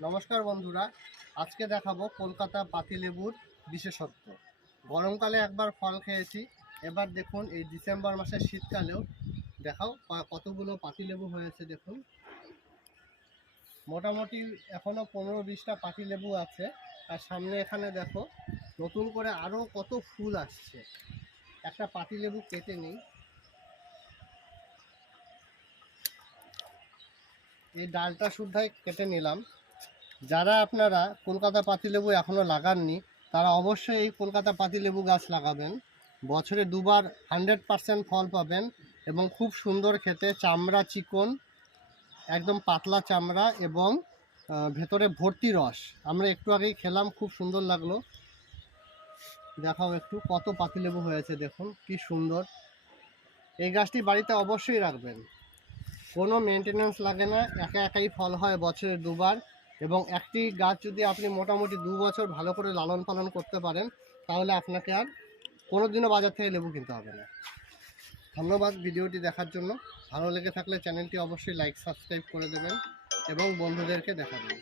নমস্কার বন্ধুরা, আজকে দেখাবো কলকাতা পাতিলেবুর বিশেষত্ব। গরমকালে একবার ফল খেয়েছি, এবার দেখুন এই ডিসেম্বর মাসের শীতকালেও দেখাও কতগুলো পাতিলেবু হয়েছে। দেখুন মোটামুটি এখনও 15-20টা পাতিলেবু আছে। আর সামনে এখানে দেখো নতুন করে আরও কত ফুল আসছে। একটা পাতিলেবু কেটে নিই, এই ডালটা শুদ্ধাই কেটে নিলাম। যারা আপনারা কলকাতা পাতিলেবু এখনও লাগাননি তারা অবশ্যই এই কলকাতা পাতিলেবু গাছ লাগাবেন। বছরে দুবার 100% ফল পাবেন এবং খুব সুন্দর খেতে, চামড়া চিকন, একদম পাতলা চামড়া এবং ভেতরে ভর্তি রস। আমরা একটু আগেই খেলাম, খুব সুন্দর লাগলো। দেখাও একটু কত পাতিলেবু হয়েছে, দেখুন কি সুন্দর। এই গাছটি বাড়িতে অবশ্যই রাখবেন, কোনো মেনটেনেন্স লাগে না, একা একাই ফল হয় বছরে দুবার। এবং একটি গাছ যদি আপনি মোটামুটি 2 বছর ভালো করে লালন পালন করতে পারেন তাহলে আপনাকে আর কোনো দিনও বাজার থেকে লেবু কিনতে হবে না। ধন্যবাদ ভিডিওটি দেখার জন্য। ভালো লেগে থাকলে চ্যানেলটি অবশ্যই লাইক সাবস্ক্রাইব করে দেবেন এবং বন্ধুদেরকে দেখাবেন।